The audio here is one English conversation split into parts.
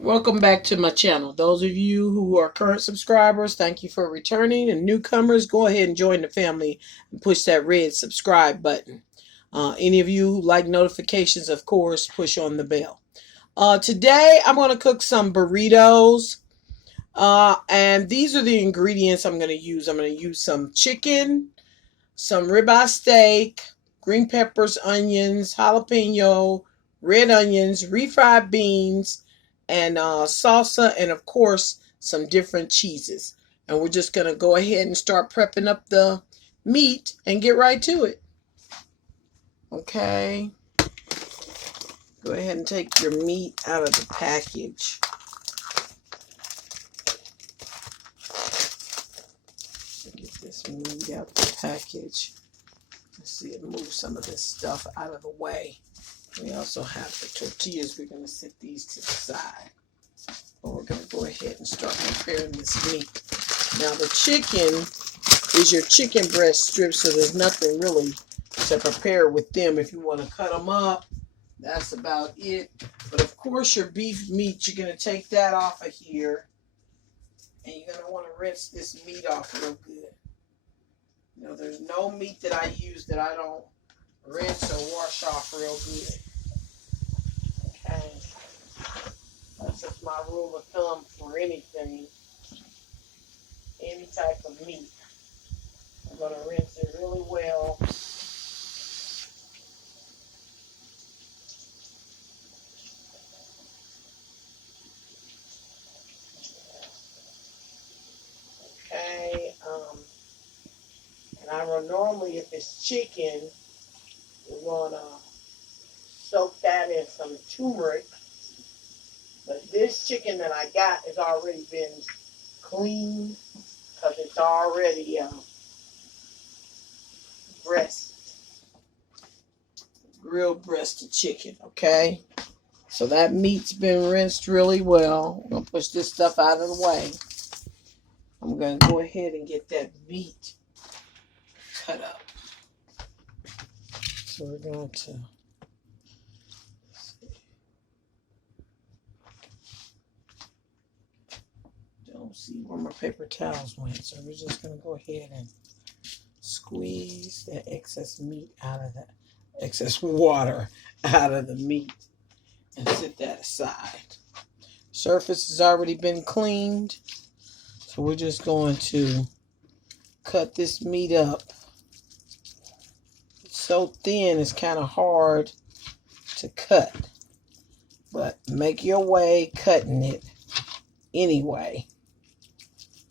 Welcome back to my channel. Those of you who are current subscribers, thank you for returning. And newcomers, go ahead and join the family and push that red subscribe button. Any of you who like notifications, of course, push on the bell. Today, I'm going to cook some burritos. And these are the ingredients I'm going to use. I'm going to use some chicken, some ribeye steak, green peppers, onions, jalapeno, red onions, refried beans, and salsa, and of course some different cheeses. And we're just going to go ahead and start prepping up the meat and get right to it. Okay, go ahead and take your meat out of the package. Get this meat out the package. Let's see it move some of this stuff out of the way. We also have the tortillas. We're going to set these to the side. But we're going to go ahead and start preparing this meat. Now the chicken is your chicken breast strips, so there's nothing really to prepare with them. If you want to cut them up, that's about it. But of course your beef meat, you're going to take that off of here. And you're going to want to rinse this meat off real good. You know, there's no meat that I use that I don't rinse or wash off real good. Okay. That's just my rule of thumb for anything. Any type of meat. I'm going to rinse it really well. Okay. And I will normally, if it's chicken, we're going to soak that in some turmeric. But this chicken that I got has already been cleaned because it's already grilled breasted chicken, okay? So that meat's been rinsed really well. I'm going to push this stuff out of the way. I'm going to go ahead and get that meat cut up. So we're going to... Don't see where my paper towels went, so we're just going to go ahead and squeeze that excess meat out of that, excess water out of the meat, and set that aside. Surface has already been cleaned, so we're just going to cut this meat up. It's so thin, it's kind of hard to cut, but make your way cutting it anyway.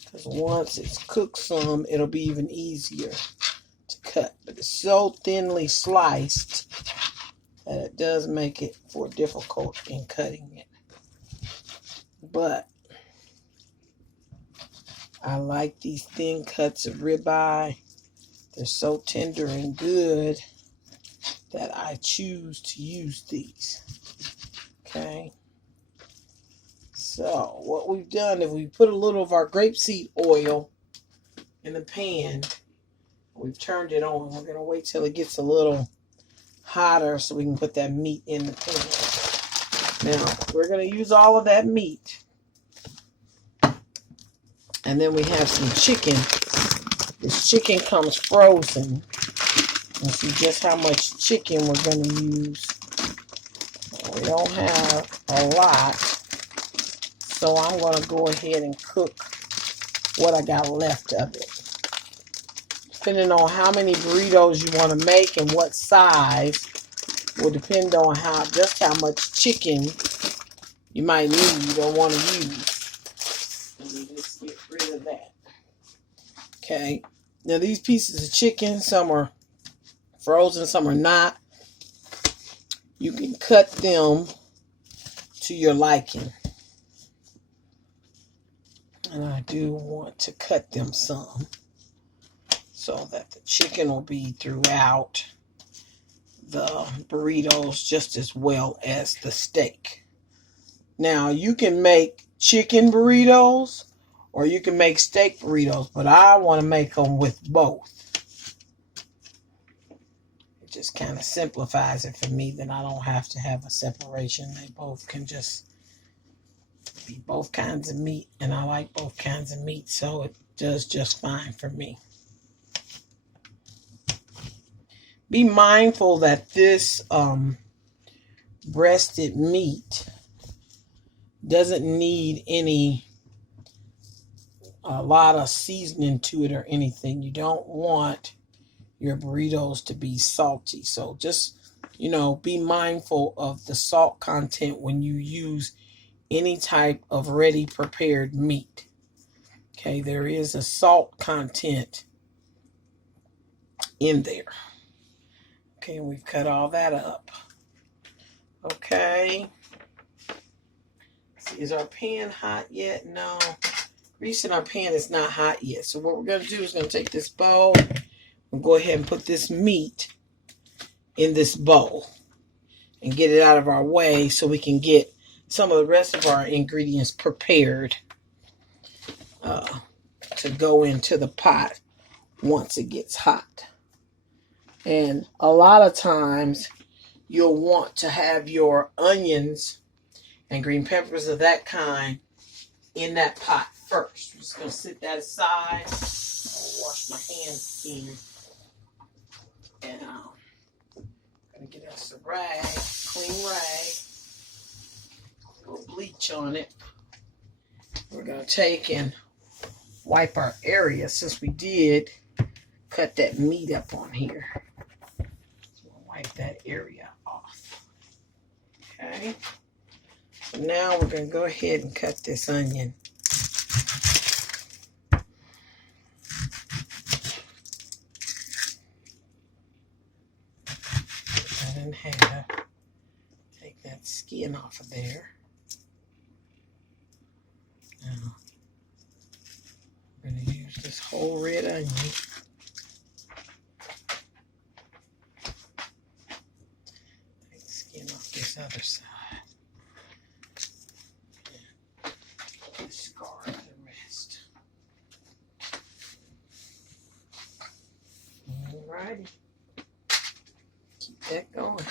Because once it's cooked some, it'll be even easier to cut. But it's so thinly sliced that it does make it more difficult in cutting it. But I like these thin cuts of ribeye. They're so tender and good that I choose to use these. Okay. So what we've done is we put a little of our grapeseed oil in the pan. We've turned it on. We're going to wait till it gets a little hotter so we can put that meat in the pan. Now, we're going to use all of that meat. And then we have some chicken. This chicken comes frozen. And see just how much chicken we're going to use. We don't have a lot. So I'm going to go ahead and cook what I got left of it. Depending on how many burritos you want to make and what size will depend on just how much chicken you might need or want to use. Let me just get rid of that. Okay. Now these pieces of chicken, some are frozen, some are not. You can cut them to your liking. And I do want to cut them some so that the chicken will be throughout the burritos just as well as the steak. Now, you can make chicken burritos or you can make steak burritos, but I want to make them with both. It just kind of simplifies it for me, then I don't have to have a separation. They both can just be both kinds of meat, and I like both kinds of meat, so it does just fine for me. Be mindful that this breasted meat doesn't need a lot of seasoning to it or anything. You don't want your burritos to be salty. So just, be mindful of the salt content when you use any type of ready prepared meat. Okay, there is a salt content in there. Okay, we've cut all that up. Okay. See, is our pan hot yet? No. Grease in our pan is not hot yet. So what we're going to do is going to take this bowl and go ahead and put this meat in this bowl and get it out of our way so we can get some of the rest of our ingredients prepared to go into the pot once it gets hot. And a lot of times you'll want to have your onions and green peppers of that kind in that pot first. I'm just going to sit that aside. Wash my hands clean. And I'm going to get us a rag, clean rag. A little bleach on it. We're going to take and wipe our area since we did cut that meat up on here. So we'll wipe that area off. Okay. So now we're going to go ahead and cut this onion. Cut it in half. Take that skin off of there. Now, we're going to use this whole red onion. Take the skin off this other side. And discard the rest. Alrighty. Keep that going.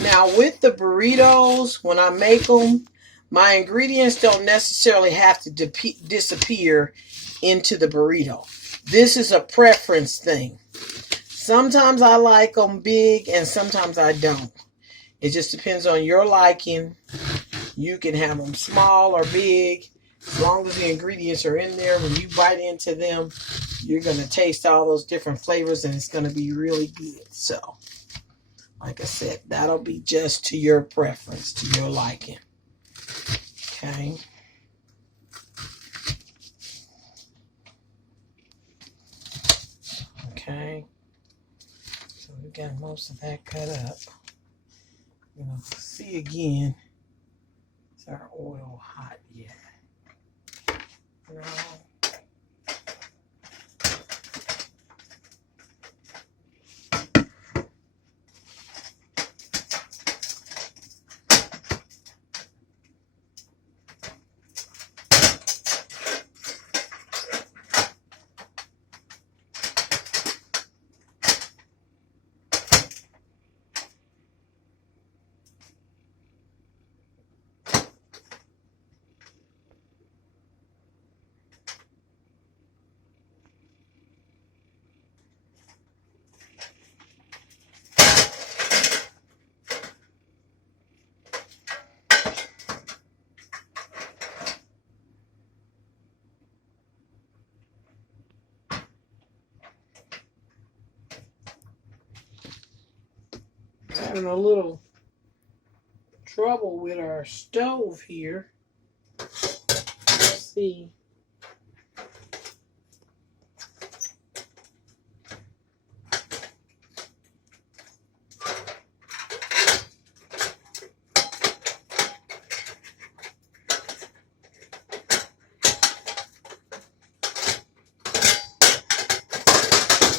Now with the burritos, when I make them, my ingredients don't necessarily have to disappear into the burrito. This is a preference thing. Sometimes I like them big and sometimes I don't. It just depends on your liking. You can have them small or big. As long as the ingredients are in there, when you bite into them, you're going to taste all those different flavors and it's going to be really good. So, like I said, that'll be just to your preference, to your liking. Okay. Okay. So we got most of that cut up. See again. Is our oil hot yet? No. Having a little trouble with our stove here. Let's see.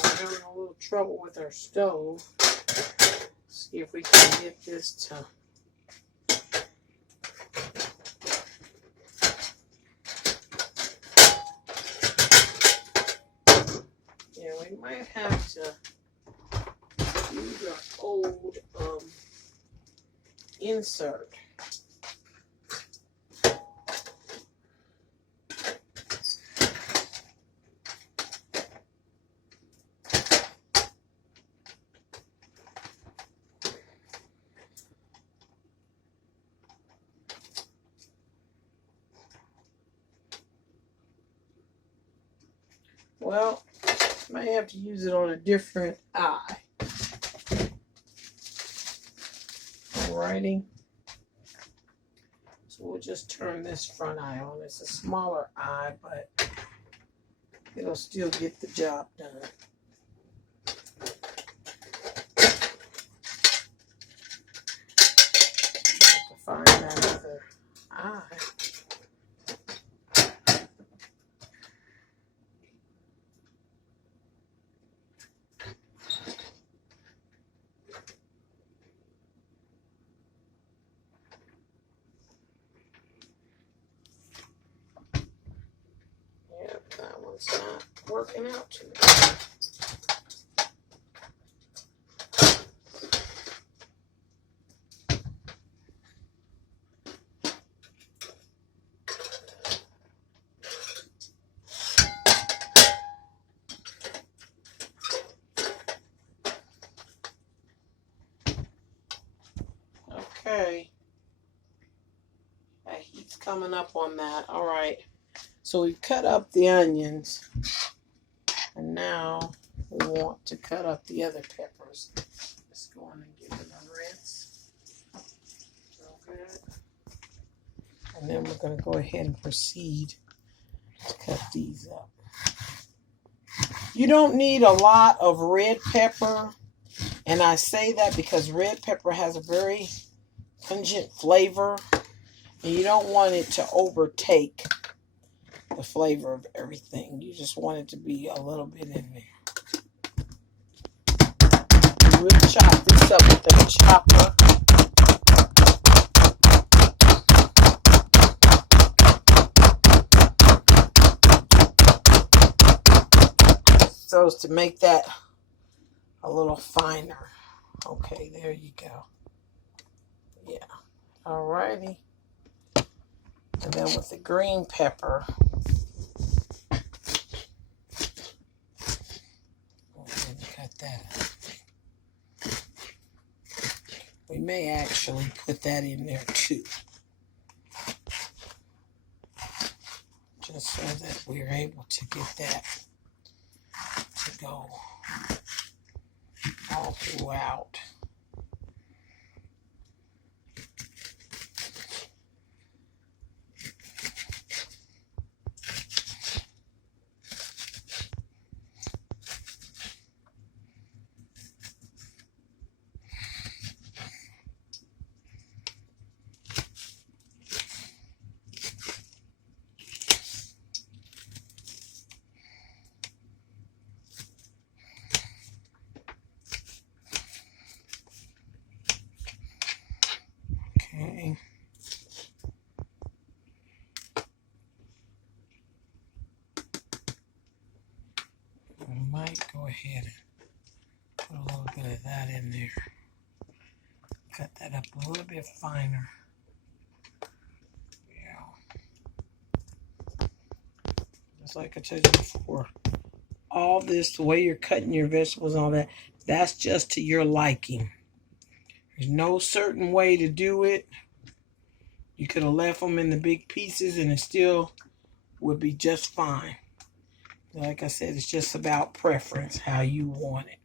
We're having a little trouble with our stove. See if we can get this to we might have to use our old insert. Well, may have to use it on a different eye. Alrighty. So we'll just turn this front eye on. It's a smaller eye, but it'll still get the job done. Have to find that other eye. That one's not working out too well. Okay. That heat's coming up on that. All right. So we cut up the onions, and now we want to cut up the other peppers. Let's go on and give it a rinse. Real good. And then we're going to go ahead and proceed to cut these up. You don't need a lot of red pepper, and I say that because red pepper has a very pungent flavor, and you don't want it to overtake the flavor of everything. You just want it to be a little bit in there. We'll chop this up with the chopper. So as to make that a little finer. Okay, there you go. Yeah. Alrighty. And then with the green pepper, cut that up. We may actually put that in there too, just so that we're able to get that to go all throughout. Okay. I might go ahead and put a little bit of that in there. Cut that up a little bit finer. Yeah. Just like I told you before, all this, the way you're cutting your vegetables and all that, that's just to your liking. There's no certain way to do it. You could have left them in the big pieces and it still would be just fine. Like I said, it's just about preference, how you want it.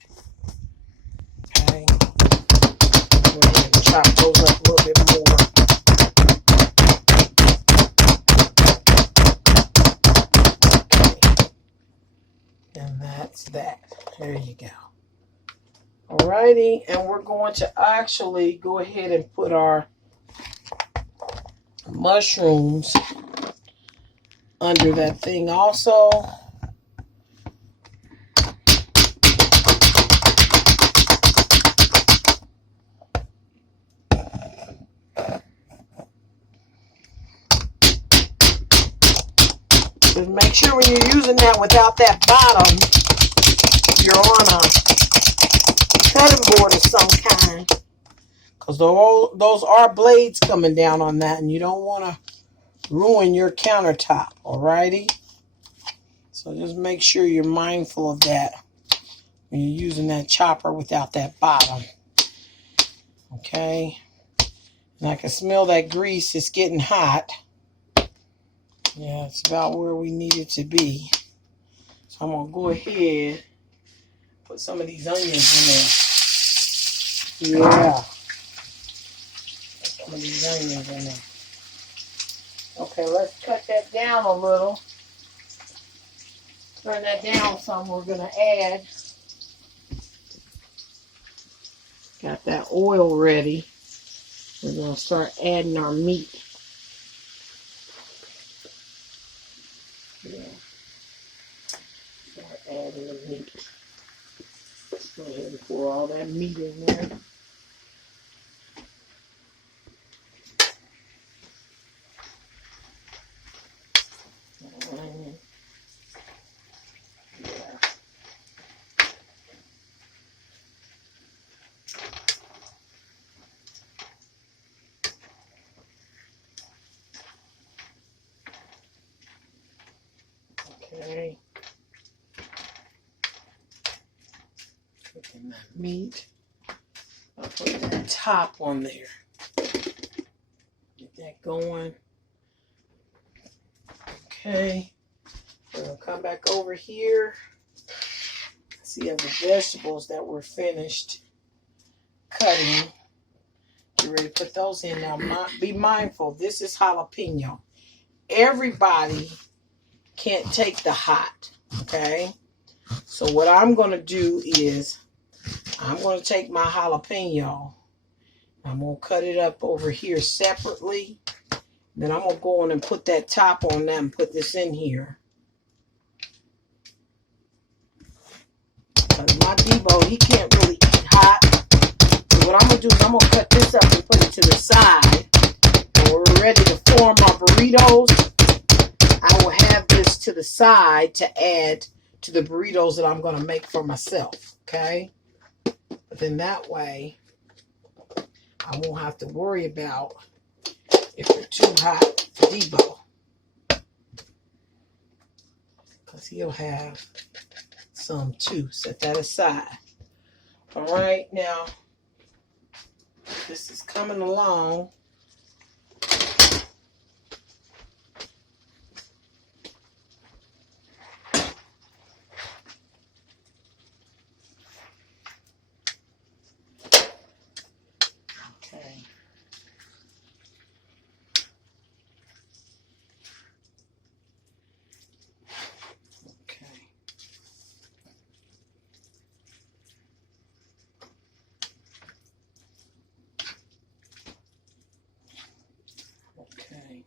Okay. Go ahead and chop those up a little bit more. Okay. And that's that. There you go. Alrighty, and we're going to actually go ahead and put our mushrooms under that thing also. Just make sure when you're using that without that bottom, you're on a cutting board of some kind. Because those are blades coming down on that, and you don't want to ruin your countertop, alrighty? So just make sure you're mindful of that when you're using that chopper without that bottom. Okay? And I can smell that grease. It's getting hot. Yeah, it's about where we need it to be. So I'm going to go ahead put some of these onions in there. Yeah. Put some of these onions in there. Okay, let's cut that down a little. Turn that down some. We're going to add. Got that oil ready. We're going to start adding our meat. Yeah. Start adding the meat. Let's go ahead and pour all that meat in there. Okay. Cooking that meat. I'll put that top on there. Get that going. Okay. We're going to come back over here. See the vegetables that were finished cutting. Get ready to put those in. Now, be mindful. This is jalapeno. Everybody can't take the hot. Okay? So what I'm going to do is I'm going to take my jalapeno. I'm going to cut it up over here separately. Then I'm going to go on and put that top on that and put this in here. Because my Debo, he can't really eat hot. So what I'm going to do is I'm going to cut this up and put it to the side. When we're ready to form our burritos, I will have this to the side to add to the burritos that I'm going to make for myself. Okay? But then that way, I won't have to worry about if they're too hot for Debo. Because he'll have some too. Set that aside. Alright, now, this is coming along. Okay. Okay.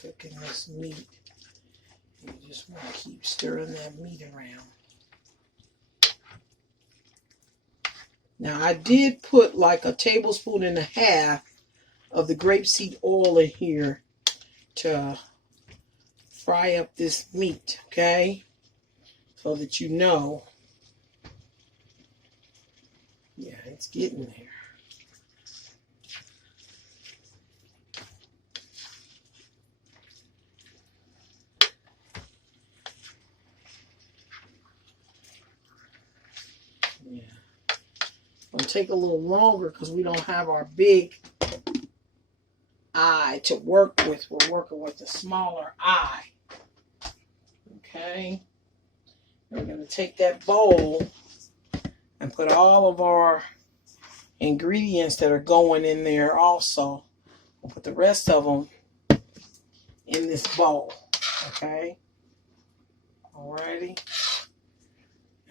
Cooking this meat. You just want to keep stirring that meat around. Now, I did put like a tablespoon and a half of the grapeseed oil in here to fry up this meat, okay? So that you know, yeah, it's getting there. Yeah. It'll take a little longer because we don't have our big eye to work with. We're working with a smaller eye. Okay. And we're going to take that bowl and put all of our ingredients that are going in there also. We'll put the rest of them in this bowl. Okay. Alrighty.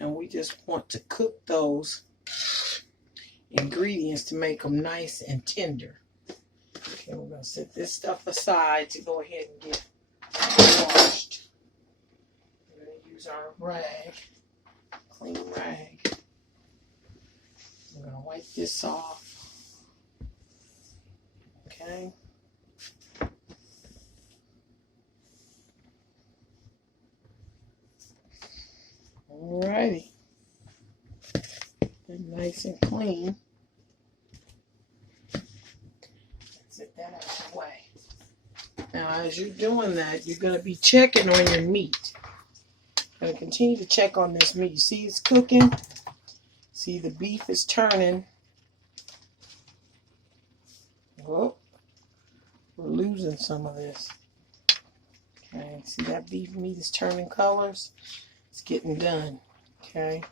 And we just want to cook those ingredients to make them nice and tender. Okay, we're going to set this stuff aside to go ahead and get washed. We're going to use our rag, clean rag. We're going to wipe this off. Okay. Alrighty. Nice and clean. that out of the way. Now, as you're doing that, you're going to be checking on your meat. Going to continue to check on this meat. You see it's cooking. See the beef is turning. Oh, we're losing some of this. Okay, see that beef meat is turning colors? It's getting done. Okay.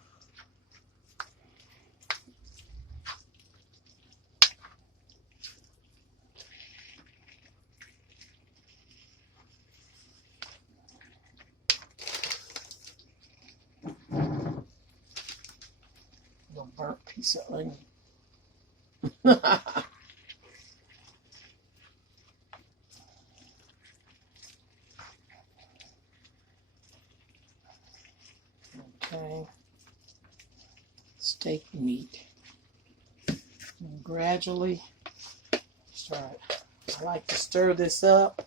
Little burnt piece of onion. Okay. Steak meat. And gradually start. I like to stir this up.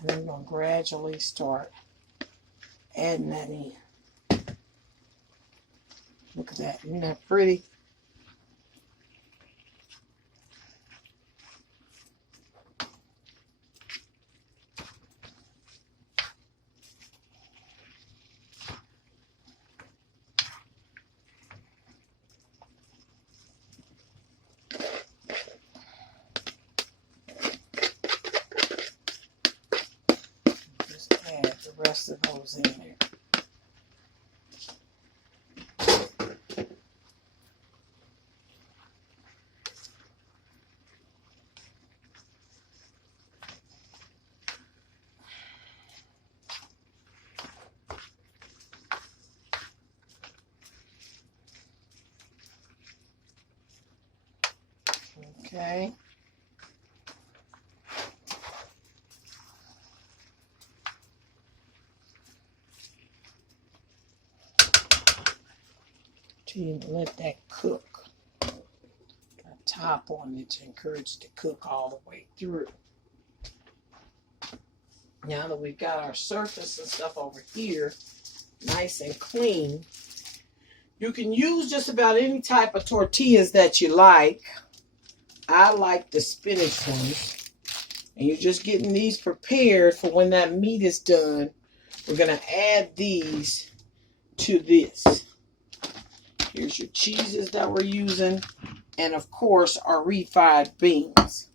And then I'm going to gradually start adding that in. Look at that. Isn't that pretty? Just add the rest of those in there. Okay. Continue to let that cook. Got a top on it to encourage it to cook all the way through. Now that we've got our surface and stuff over here nice and clean, you can use just about any type of tortillas that you like. I like the spinach ones. And you're just getting these prepared for when that meat is done. We're going to add these to this. Here's your cheeses that we're using. And of course, our refried beans.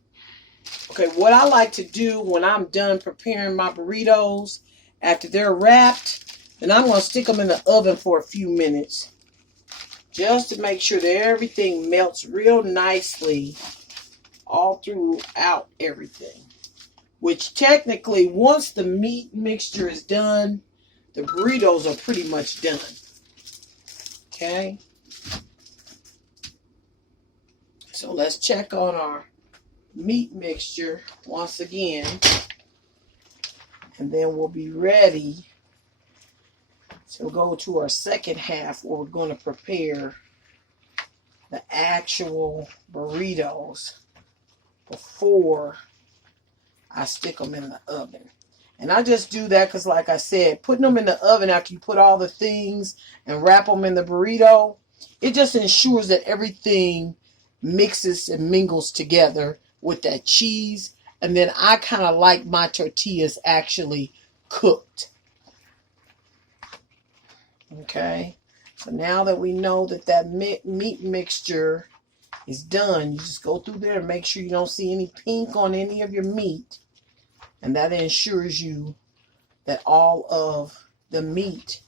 Okay, what I like to do when I'm done preparing my burritos, after they're wrapped, then I'm going to stick them in the oven for a few minutes. Just to make sure that everything melts real nicely all throughout everything. Which technically, once the meat mixture is done, the burritos are pretty much done. Okay? So let's check on our meat mixture once again. And then we'll be ready to go to our second half where we're going to prepare the actual burritos before I stick them in the oven. And I just do that because, like I said, putting them in the oven after you put all the things and wrap them in the burrito, it just ensures that everything mixes and mingles together with that cheese. And then I kind of like my tortillas actually cooked. Okay. So now that we know that that meat mixture is done, you just go through there and make sure you don't see any pink on any of your meat. And that ensures you that all of the meat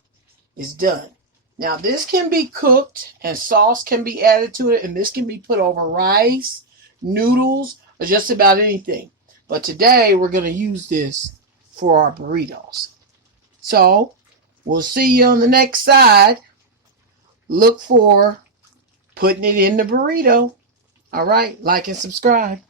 is done. Now this can be cooked and sauce can be added to it, and this can be put over rice, noodles, or just about anything. But today we're going to use this for our burritos. So we'll see you on the next side. Look for putting it in the burrito. All right, like and subscribe.